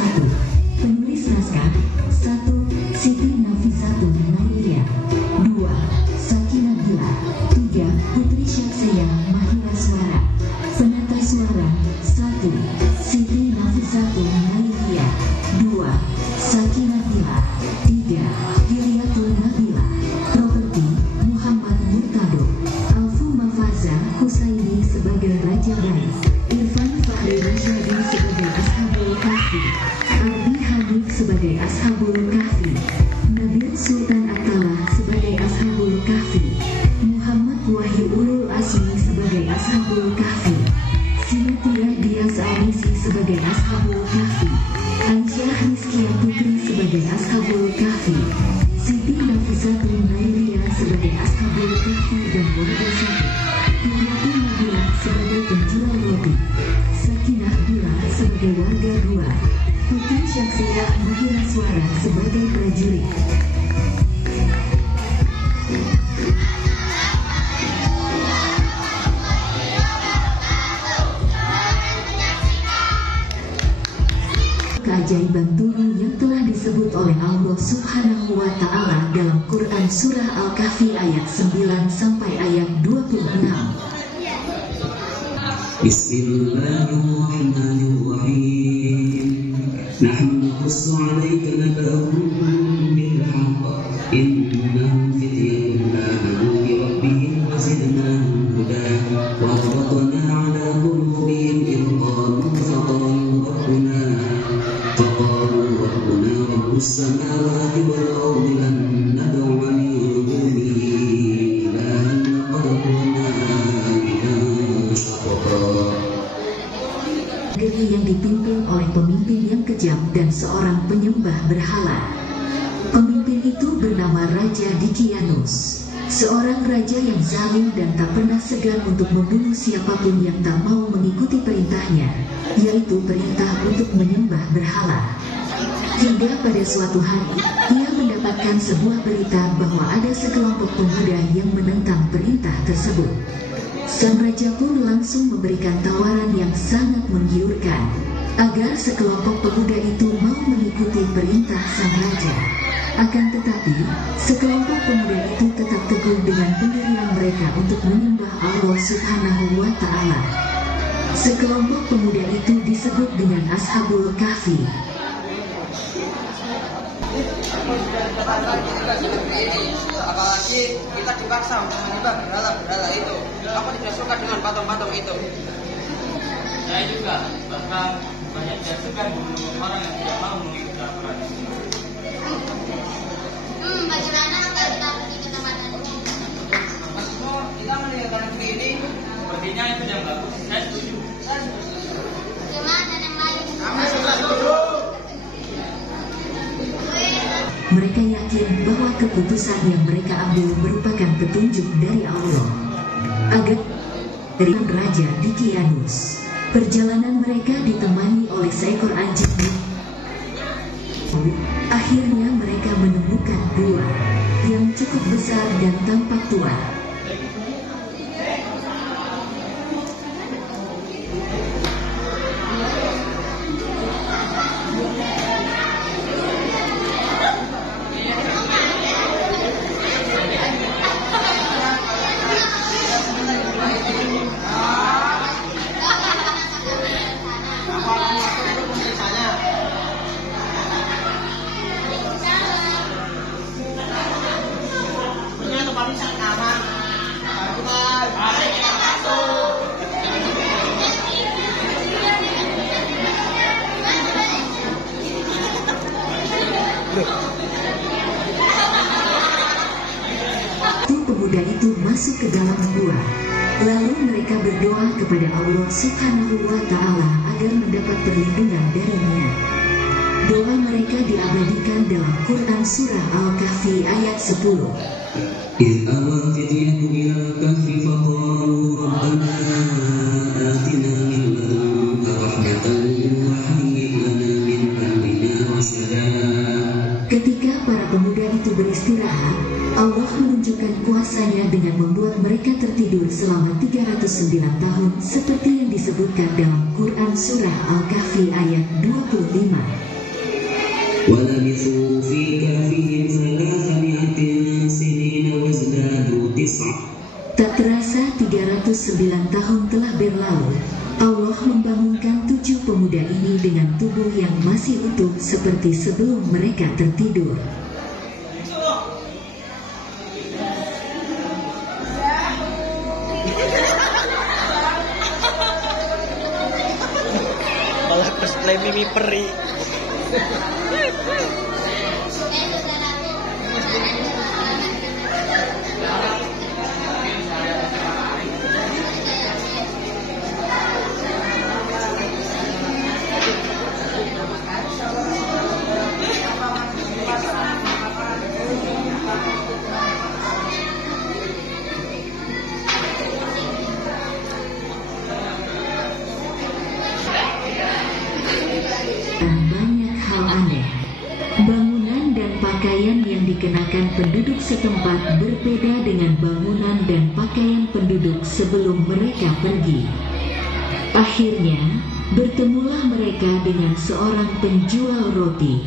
1. Penulis naskah 1. Siti Nafisatun Nairiyah 2. Sakinah Bila 3. Putri Syamsiah Mahira Suara. Penata suara 1. Siti Nafisatun Nairiyah 2. Sakinah Bila 3. Giliatul Nabila. Properti Muhammad Murtado. Alfu Mafaza Husaini sebagai Raja Baik. Irfan Fahri Rasyadi sebagai Ashabul Kahfi. Arbi Hanif sebagai Ashabul Kahfi. Nabil Sultan Attalah sebagai Ashabul Kahfi. Muhammad Wahyu Ulul Asmi sebagai Ashabul Kahfi. Sinatiyah Dias Alisi sebagai Ashabul Kahfi. Aisyah Rizkia Putri sebagai Ashabul Kahfi. Siti Nafisatun Nairiyah sebagai Ashabul Kahfi dan warga satu. Giliatul Nabila sebagai penjual roti. Sakinah Bila sebagai warga 2. Putri Syamsiah Mahira Suara sebagai prajurit. Keajaiban turun yang telah disebut oleh Allah Subhanahu wa Ta'ala dalam Quran Surah Al-Kahfi ayat 9 sampai ayat 26. Bismillahirrahmanirrahim. Nahnu naqussu 'alaika naba'ahum bil haqq. Innahum fityatun amanu bi rabbihim wa zidnahum huda. Wa rabatna 'ala qulubihim idh qalu rabbuna rabbus samawati wal ardi lan nad'u min dunihi ilahan qad qulna idzan syatata. Negeri yang dipimpin oleh pemimpin yang kejam dan seorang penyembah berhala. Pemimpin itu bernama Raja Dikianus, seorang raja yang zalim dan tak pernah segan untuk membunuh siapapun yang tak mau mengikuti perintahnya, yaitu perintah untuk menyembah berhala. Hingga pada suatu hari, ia mendapatkan sebuah berita bahwa ada sekelompok pemuda yang menentang perintah tersebut. Sang raja pun langsung memberikan tawaran yang sangat menggiurkan, agar sekelompok pemuda itu mau mengikuti perintah sang raja. Akan tetapi, sekelompok pemuda itu tetap teguh dengan pendirian mereka untuk menyembah Allah Subhanahu wa Ta'ala. Sekelompok pemuda itu disebut dengan Ashabul Kahfi. Apalagi kita dipaksa untuk menyembah berhala-berhala itu. Aku tidak suka dengan patung-patung itu. Saya juga, bahkan banyak tidak suka membunuh orang yang tidak mau mengikuti aturan. Bagaimana kalau kita pergi ke tempat lain? Maksudmu kita meninggalkan negeri ini? Sepertinya itu yang bagus. Saya setuju. Bagaimana yang lain? Kami sudah setuju. Mereka yakin bahwa keputusan yang mereka ambil merupakan petunjuk dari Allah. Agar dari Raja Dikianus, perjalanan mereka ditemani oleh seekor anjing. Akhirnya mereka menemukan gua yang cukup besar dan tampak tua. Pemuda itu masuk ke dalam gua. Lalu mereka berdoa kepada Allah Subhanahu wa Ta'ala agar mendapat perlindungan darinya. Doa mereka diabadikan dalam Quran Surah Al-Kahfi ayat 10. إذ أوى الفتية إلى الكهف فقالوا ربنا آتنا من لدنك رحمة وهيئ لنا من أمرنا رشدا. Ketika para pemuda itu beristirahat, Allah menunjukkan kuasa-Nya dengan membuat mereka tertidur selama 309 tahun seperti yang disebutkan dalam Quran Surah Al-Kahfi ayat 25. ولبثوا في كهفهم 300 سنين وازدادوا 9. Tak terasa 309 tahun telah berlalu. Allah membangunkan 7 pemuda ini dengan tubuh yang masih utuh seperti sebelum mereka tertidur. Malah cosplay Mimi Peri. Banyak hal aneh. Bangunan dan pakaian yang dikenakan penduduk setempat berbeda dengan bangunan dan pakaian penduduk sebelum mereka pergi. Akhirnya, bertemulah mereka dengan seorang penjual roti.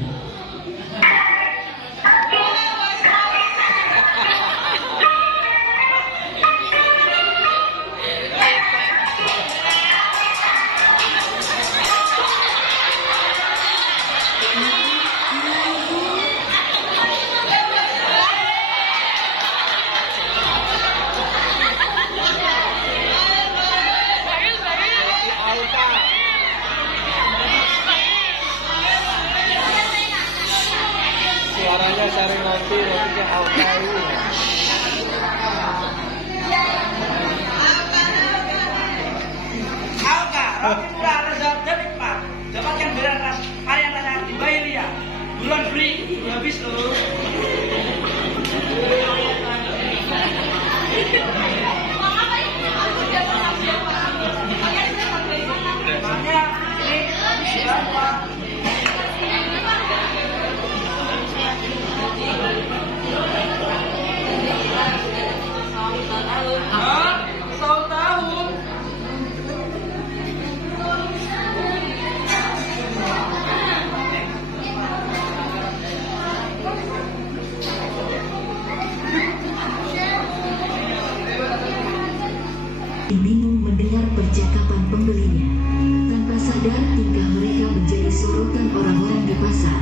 Suaranya cari roti, rotinya Alkayu. Alka, roti murah rasa jadi pak. Dapatkan beras harian rasa di Bailia. Bulan free, habis loh. Bingung mendengar percakapan pembelinya. Tanpa sadar tingkah mereka menjadi sorotan orang-orang di pasar.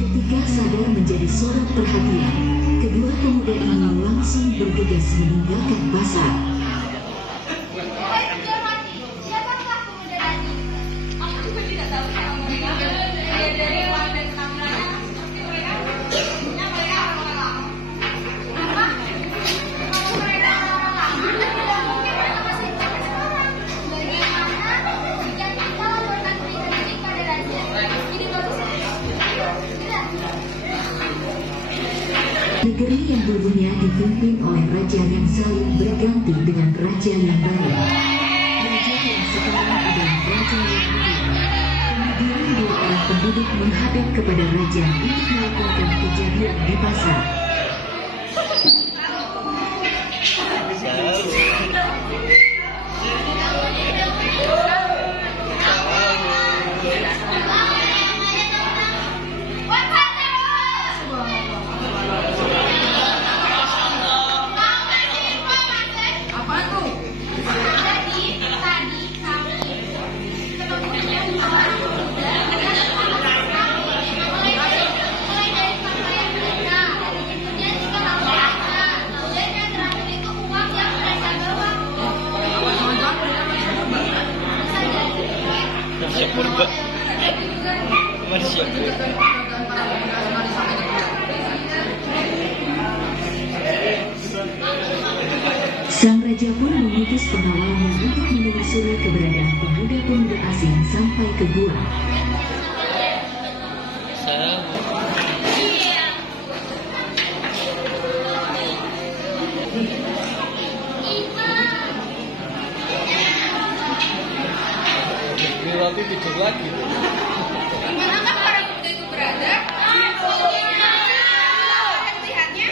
Ketika sadar menjadi sorot perhatian, kedua pemuda ini langsung bergegas meninggalkan pasar. Siapakah pemuda tadi? Aku juga tidak tahu siapa mereka. Dari warna dan penampilannya seperti mereka. Sepertinya mereka orang lama. Apa? Kalau mereka orang lama, tidak mungkin mereka masih hidup sekarang. Bagaimana jika kita laporkan berita ini pada raja? Ini bagus ya? Tidak. Negeri yang dulunya dipimpin oleh Raja yang zalim berganti dengan Raja yang baik. Raja yang sekarang adalah Raja yang baik. Kemudian 2 orang penduduk menghadap kepada Raja untuk melaporkan kejadian di pasar. Sang raja pun mengutus pengawalnya untuk menelusuri keberadaan pemuda-pemuda asing sampai ke gua. Roti tidur lagi. Dimanakah para pemuda itu berada? Lihatnya.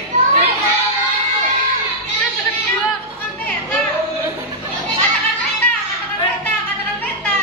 Katakan peta. Katakan peta.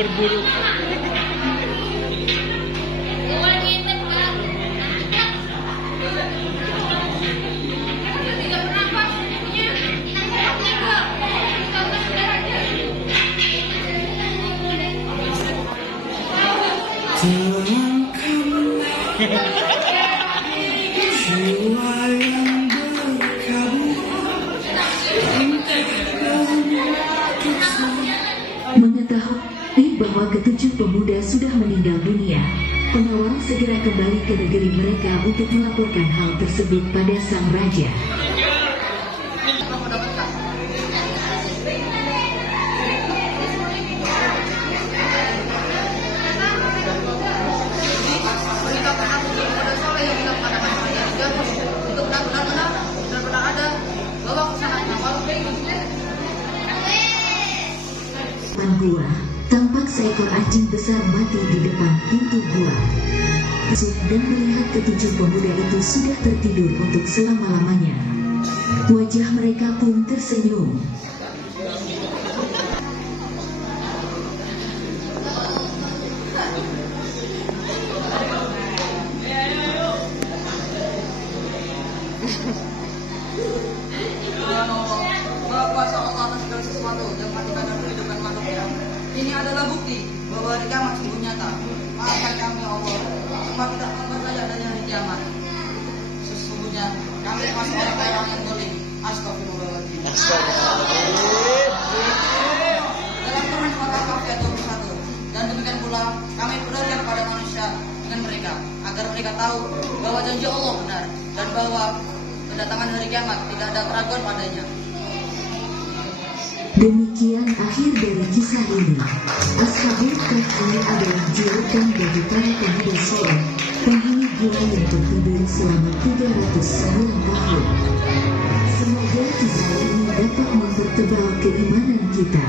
berburu. Mengetahui bahwa ketujuh pemuda sudah meninggal dunia, pengawal segera kembali ke negeri mereka untuk melaporkan hal tersebut pada sang raja. Gua, tampak seekor anjing besar mati di depan pintu gua. Dan melihat ketujuh pemuda itu sudah tertidur untuk selama-lamanya. Wajah mereka pun tersenyum. Ini adalah bukti bahwa hari kiamat sungguh nyata. Maafkan kami Allah, semua tidak mempercayai adanya hari kiamat. Sesungguhnya kami masih orang yang zalim. Astagfirullahaladzim. Dalam Quran surat Al-Kahfi ayat 21. Dan demikian pula kami berikan kepada manusia dengan mereka, agar mereka tahu bahwa janji Allah benar dan bahwa kedatangan hari kiamat tidak ada keraguan padanya. Demikian akhir dari kisah ini. Ashabul Kahfi adalah julukan bagi para pemuda soleh, penghuni gua yang tertidur selama 309 tahun. Semoga kisah ini dapat mempertebal keimanan kita.